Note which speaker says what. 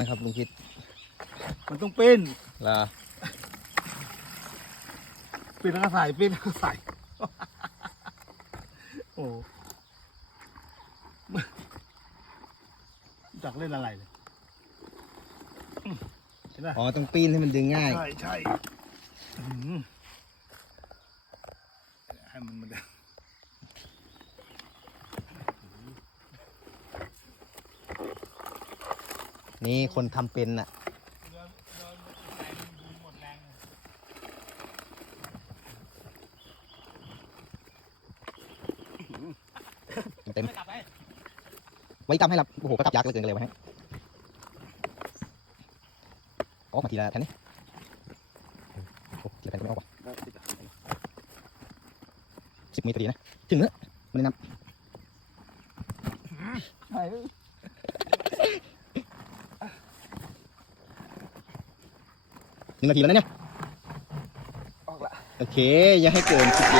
Speaker 1: นะครับลุงคิด
Speaker 2: มันต้องปิ้น
Speaker 1: ลา
Speaker 2: ปิ้นแล้วก็ใส่ปิ้นแล้วก็ใส่ โอ้จักเล่นอะไรเลยอืมเห็นไหม
Speaker 1: อ๋อต้องปีนให้มันดึงง่าย
Speaker 2: ใช่ใช่อื้อหือให้มันมัน
Speaker 1: นี่คนทำเป็นน่ะเต็มไว้จำให้รับโอ้โหก็จับยากเหลือเกินเลยไว้ให้ออกมาทีละแผ่นนี่โอ้ทีละแผ่นก็ไม่ออกว่ะสิบเมตรดีนะ ถึงเนื้อมันแนะน
Speaker 2: ใช่ำ
Speaker 1: หนึ่งนาทีแล้วนะเนี่ย
Speaker 2: ออกละ
Speaker 1: โอเค อย่าให้เกินสิบโล